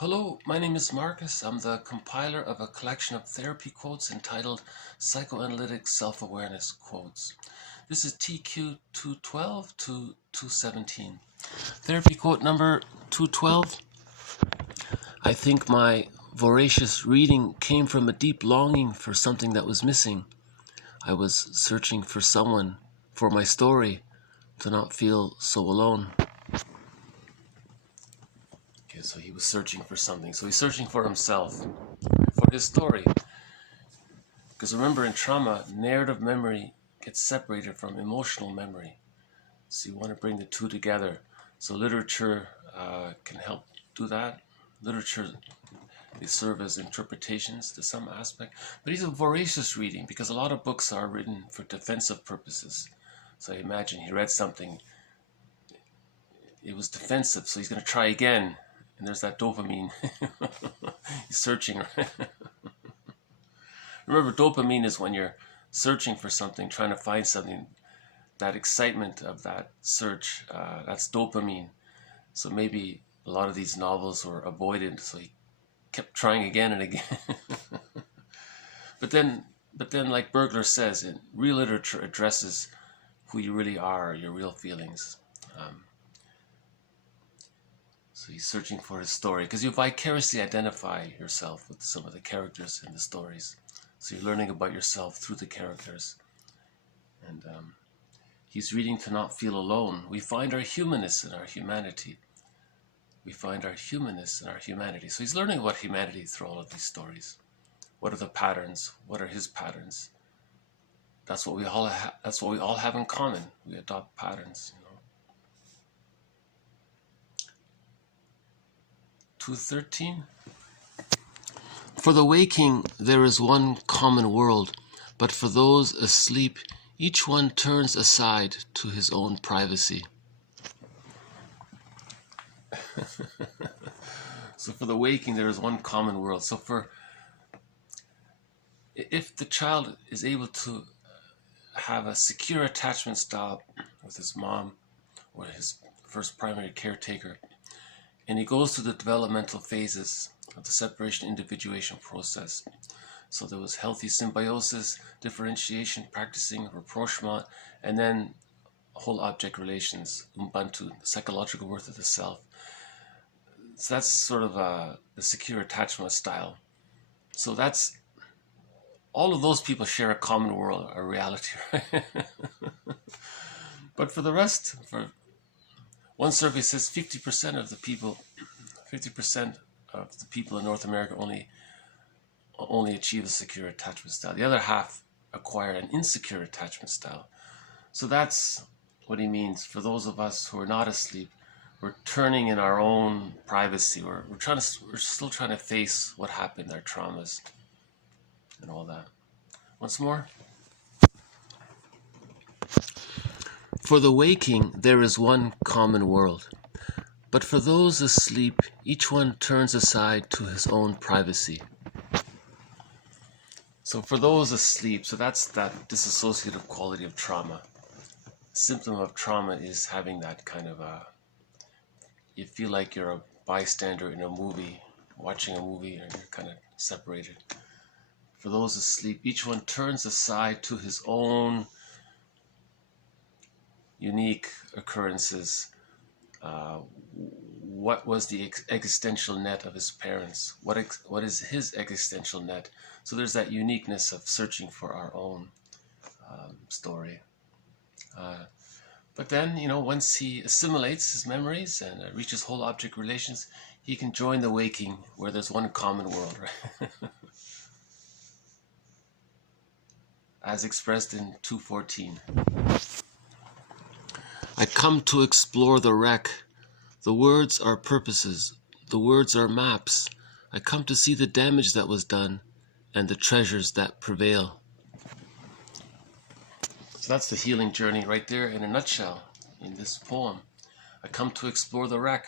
Hello, my name is Marcus. I'm the compiler of a collection of therapy quotes entitled Psychoanalytic Self-Awareness Quotes. This is TQ 212 to 217. Therapy quote number 212. I think my voracious reading came from a deep longing for something that was missing. I was searching for someone, for my story, to not feel so alone. Okay, so he was searching for something. So he's searching for himself, for his story. Because remember, in trauma, narrative memory gets separated from emotional memory. So you want to bring the two together. So literature can help do that. Literature, they serve as interpretations to some aspect. But he's a voracious reading because a lot of books are written for defensive purposes. So I imagine he read something, it was defensive, so he's going to try again. And there's that dopamine. He's searching. Remember, dopamine is when you're searching for something, trying to find something. That excitement of that search, that's dopamine. So maybe a lot of these novels were avoided, so he kept trying again and again. But then, like Bergler says, real literature addresses who you really are, your real feelings. So he's searching for his story because you vicariously identify yourself with some of the characters in the stories. So you're learning about yourself through the characters. And he's reading to not feel alone. We find our humanness in our humanity. We find our humanness in our humanity. So he's learning about humanity through all of these stories. What are the patterns? What are his patterns? That's what we all have in common. We adopt patterns. 213. For the waking, there is one common world, but for those asleep, each one turns aside to his own privacy. So for the waking, there is one common world. So if the child is able to have a secure attachment style with his mom or his first primary caretaker, and he goes through the developmental phases of the separation individuation process. So there was healthy symbiosis, differentiation, practicing rapprochement, and then whole object relations, Ubuntu, the psychological worth of the self. So that's sort of the secure attachment style. So that's, all of those people share a common world, a reality, right? But for the rest, one survey says 50% of the people in North America only achieve a secure attachment style. The other half acquire an insecure attachment style. So that's what he means. For those of us who are not asleep, we're turning in our own privacy. We're still trying to face what happened, our traumas, and all that. Once more. For the waking, there is one common world, but for those asleep, each one turns aside to his own privacy. So for those asleep, so that's that dissociative quality of trauma. Symptom of trauma is having that kind of you feel like you're a bystander in a movie, watching a movie, and you're kind of separated. For those asleep, each one turns aside to his own unique occurrences. What was the existential net of his parents? What is his existential net? So there's that uniqueness of searching for our own story. But then, once he assimilates his memories and reaches whole object relations, he can join the waking where there's one common world, right? As expressed in 214. I come to explore the wreck. The words are purposes. The words are maps. I come to see the damage that was done and the treasures that prevail. So that's the healing journey right there in a nutshell in this poem. I come to explore the wreck.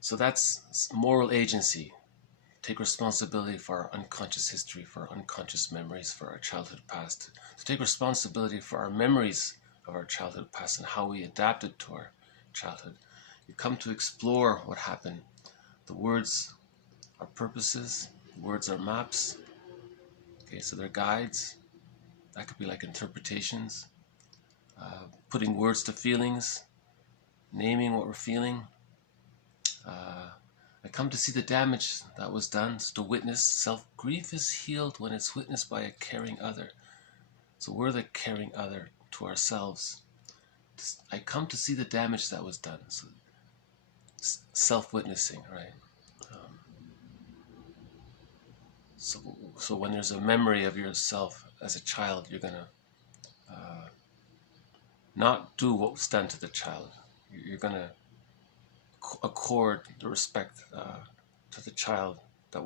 So that's moral agency. Take responsibility for our unconscious history, for our unconscious memories, for our childhood past. To take responsibility for our memories of our childhood past and how we adapted to our childhood. You come to explore what happened. The words are purposes, words are maps. Okay, so they're guides. That could be like interpretations, putting words to feelings, naming what we're feeling. I come to see the damage that was done, so to witness. Self-grief is healed when it's witnessed by a caring other. So we're the caring other to ourselves. I come to see the damage that was done. So self-witnessing, right? So when there's a memory of yourself as a child, you're gonna not do what was done to the child. You're gonna accord the respect to the child that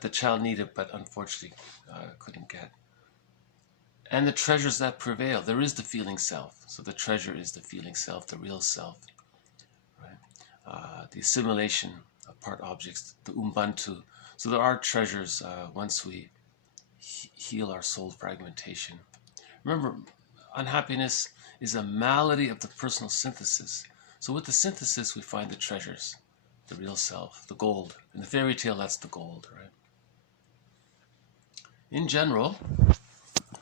the child needed, but unfortunately couldn't get. And the treasures that prevail. There is the feeling self. So the treasure is the feeling self, the real self. Right? The assimilation of part objects, the Ubuntu. So there are treasures once we heal our soul fragmentation. Remember, unhappiness is a malady of the personal synthesis. So with the synthesis, we find the treasures, the real self, the gold. In the fairy tale, that's the gold, right? In general,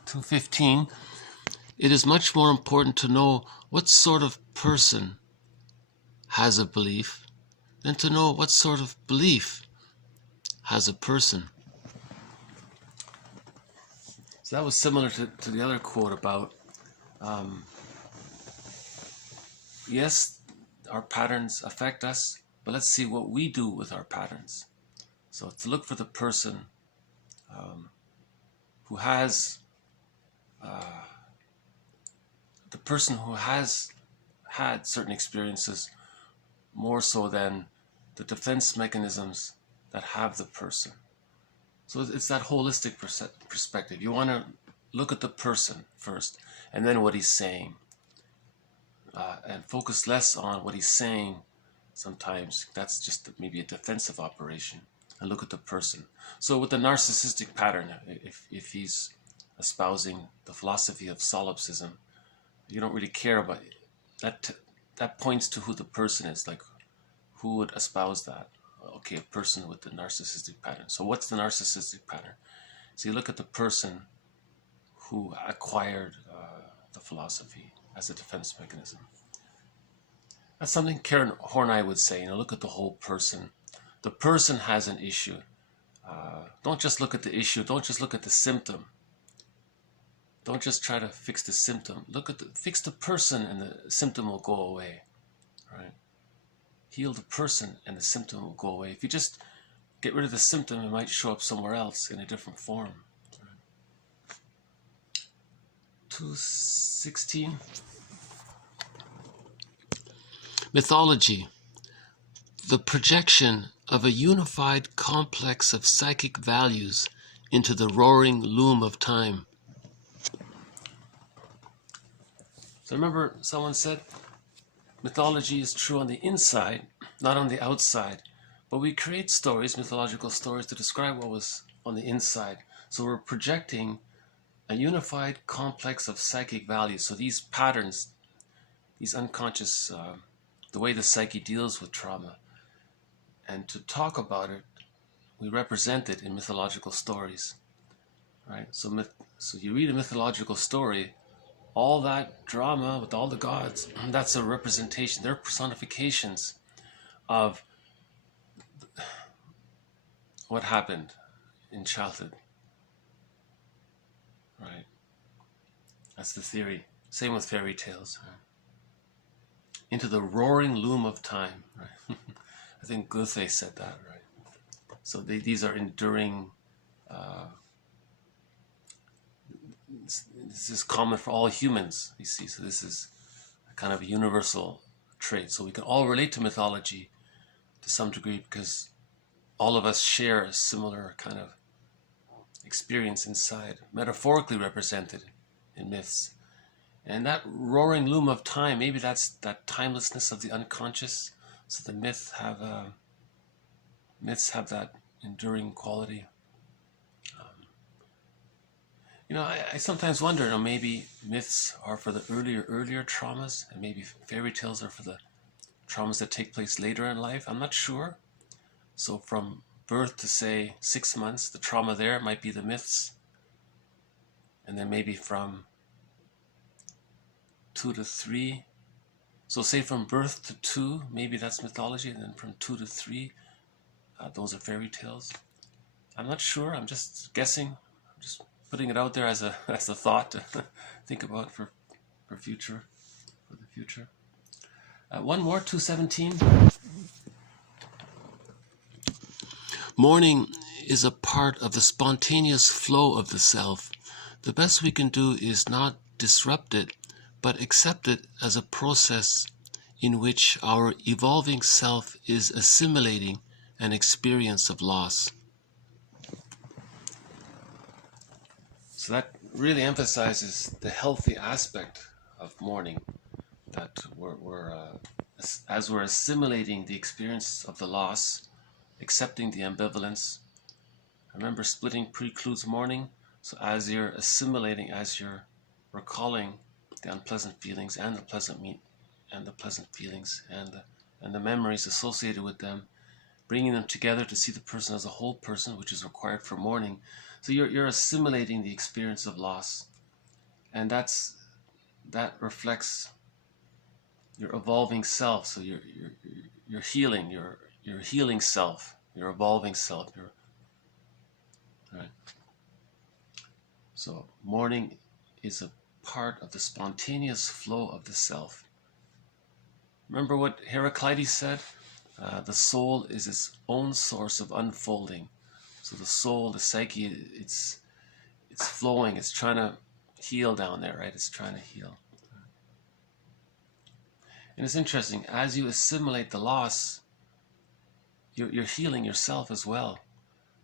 215, it is much more important to know what sort of person has a belief than to know what sort of belief has a person. So that was similar to the other quote about, yes, our patterns affect us, but let's see what we do with our patterns. So to look for the person who has had certain experiences more so than the defense mechanisms that have the person. So it's that holistic perspective. You want to look at the person first, and then what he's saying, and focus less on what he's saying. Sometimes that's just maybe a defensive operation, and look at the person. So with the narcissistic pattern, if he's espousing the philosophy of solipsism, you don't really care about it. That points to who the person is, like who would espouse that. Okay, a person with the narcissistic pattern. So what's the narcissistic pattern? So you look at the person who acquired the philosophy as a defense mechanism. That's something Karen Horney would say, look at the whole person. The person has an issue. Don't just look at the issue. Don't just look at the symptom. Don't just try to fix the symptom. Fix the person and the symptom will go away, right? Heal the person and the symptom will go away. If you just get rid of the symptom, it might show up somewhere else in a different form. Right? 216. Mythology. The projection of a unified complex of psychic values into the roaring loom of time. So remember, someone said, mythology is true on the inside, not on the outside. But we create stories, mythological stories, to describe what was on the inside. So we're projecting a unified complex of psychic values. So these patterns, these unconscious, the way the psyche deals with trauma. And to talk about it, we represent it in mythological stories. Right? So you read a mythological story, all that drama with all the gods, that's a representation. They're personifications of what happened in childhood. Right? That's the theory. Same with fairy tales. Right? Into the roaring loom of time. Right? I think Goethe said that, right? So these are enduring. This is common for all humans, you see. So this is a kind of a universal trait. So we can all relate to mythology to some degree because all of us share a similar kind of experience inside, metaphorically represented in myths. And that roaring loom of time, maybe that's that timelessness of the unconscious. So the myths have that enduring quality. I sometimes wonder, maybe myths are for the earlier traumas, and maybe fairy tales are for the traumas that take place later in life. I'm not sure. So from birth to say 6 months, the trauma there might be the myths. And then maybe from 2 to 3. So say from birth to 2, maybe that's mythology. And then from 2 to 3, those are fairy tales. I'm not sure. I'm just guessing. I'm just putting it out there as a thought to think about for the future. One more, 217. Mourning is a part of the spontaneous flow of the self. The best we can do is not disrupt it, but accept it as a process in which our evolving self is assimilating an experience of loss. So that really emphasizes the healthy aspect of mourning, that as we're assimilating the experience of the loss, accepting the ambivalence. Remember, splitting precludes mourning. So as you're assimilating, as you're recalling the unpleasant feelings and the pleasant feelings and the memories associated with them, bringing them together to see the person as a whole person, which is required for mourning. So you're assimilating the experience of loss, and that reflects your evolving self. So you're healing your healing self, your evolving self. Right. So mourning is a part of the spontaneous flow of the self. Remember what Heraclitus said? The soul is its own source of unfolding. So the soul, the psyche, it's flowing. It's trying to heal down there, right? It's trying to heal. And it's interesting, as you assimilate the loss, you're healing yourself as well.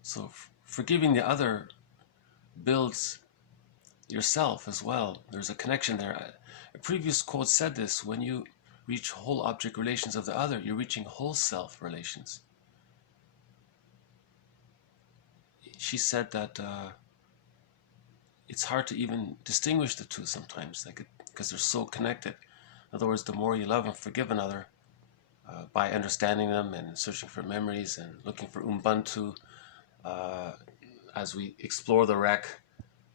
So forgiving the other builds yourself as well. There's a connection there. A previous quote said this: when you reach whole object relations of the other, you're reaching whole self relations. She said that it's hard to even distinguish the two sometimes, because they're so connected. In other words, the more you love and forgive another, by understanding them and searching for memories and looking for Ubuntu, as we explore the wreck.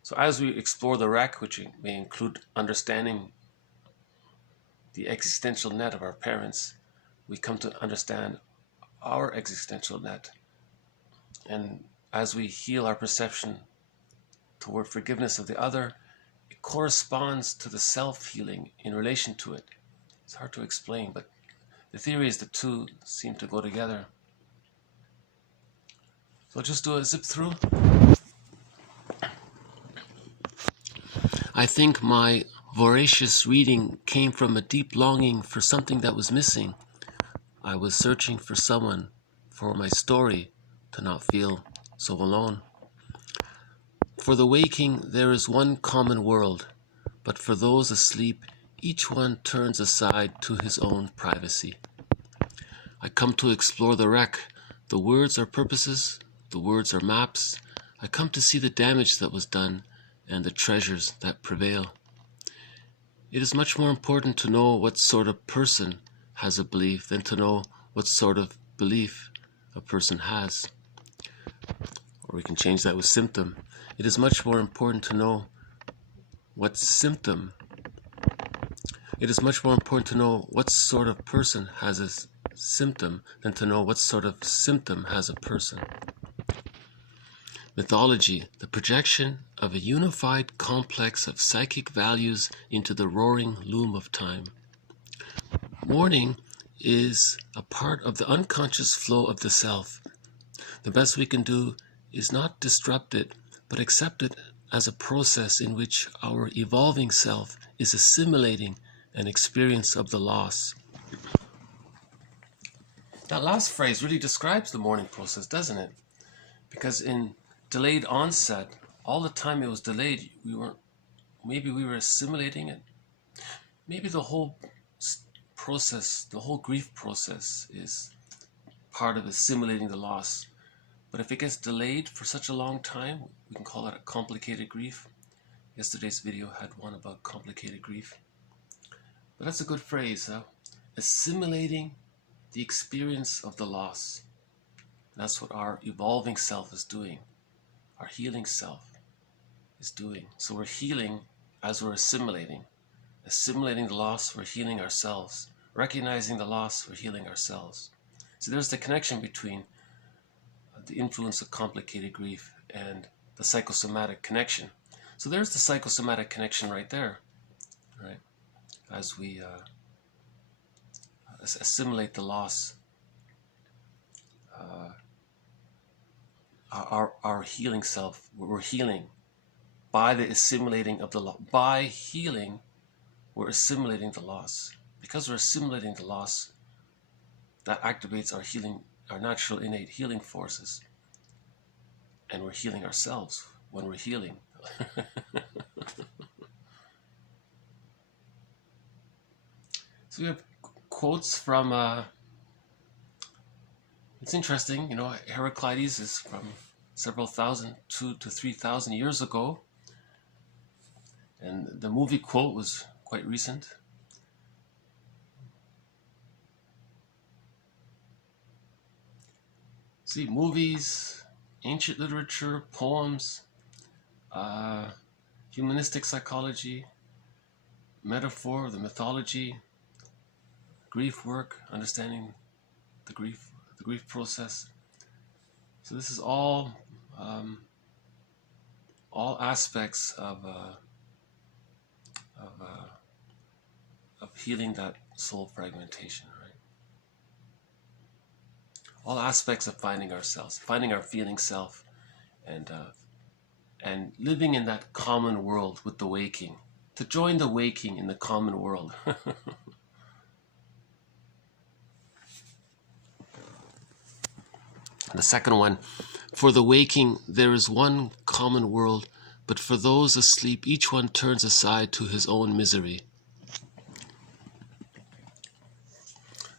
So as we explore the wreck, which may include understanding the existential net of our parents, we come to understand our existential net. And as we heal our perception toward forgiveness of the other, it corresponds to the self-healing in relation to it. It's hard to explain, but the theory is the two seem to go together. So I'll just do a zip through. I think my voracious reading came from a deep longing for something that was missing. I was searching for someone, for my story, to not feel so alone. For the waking, there is one common world, but for those asleep, each one turns aside to his own privacy. I come to explore the wreck. The words are purposes, the words are maps. I come to see the damage that was done and the treasures that prevail. It is much more important to know what sort of person has a belief than to know what sort of belief a person has. Or we can change that with symptom. It is much more important to know what symptom. It is much more important to know what sort of person has a symptom than to know what sort of symptom has a person. Mythology, the projection of a unified complex of psychic values into the roaring loom of time. Mourning is a part of the unconscious flow of the self. The best we can do is not disrupt it, but accept it as a process in which our evolving self is assimilating an experience of the loss. That last phrase really describes the mourning process, doesn't it? Because in delayed onset, all the time it was delayed, maybe we were assimilating it. Maybe the whole process, the whole grief process is part of assimilating the loss. But if it gets delayed for such a long time, we can call that a complicated grief. Yesterday's video had one about complicated grief. But that's a good phrase, assimilating the experience of the loss. That's what our evolving self is doing. Our healing self is doing. So we're healing as we're assimilating. Assimilating the loss, we're healing ourselves. Recognizing the loss, we're healing ourselves. So there's the connection between the influence of complicated grief and the psychosomatic connection. So there's the psychosomatic connection right there, right? As we assimilate the loss, our healing self, we're healing by the assimilating of the loss. By healing, we're assimilating the loss. Because we're assimilating the loss, that activates our healing, our natural innate healing forces. And we're healing ourselves when we're healing. So we have quotes from, it's interesting, you know, Heraclitus is from several thousand, 2,000 to 3,000 years ago. And the movie quote was quite recent. See, movies, ancient literature, poems, humanistic psychology, metaphor, the mythology, grief work, understanding the grief process. So this is all aspects of healing that soul fragmentation, right? All aspects of finding ourselves, finding our feeling self, and living in that common world with the waking, to join the waking in the common world. The second one, for the waking there is one common world, but for those asleep each one turns aside to his own misery.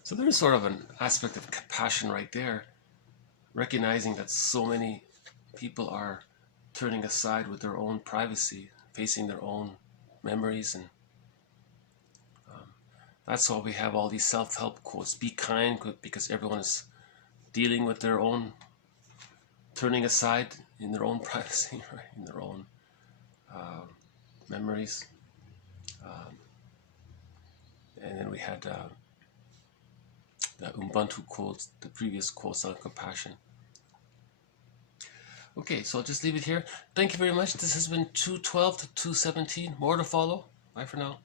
So there's sort of an aspect of compassion right there, recognizing that so many people are turning aside with their own privacy, facing their own memories, and that's why we have all these self-help quotes. Be kind, because everyone is dealing with their own, turning aside in their own privacy, right? In their own memories. And then we had the Ubuntu quotes, the previous quotes on compassion. Okay, so I'll just leave it here. Thank you very much. This has been 212 to 217. More to follow. Bye for now.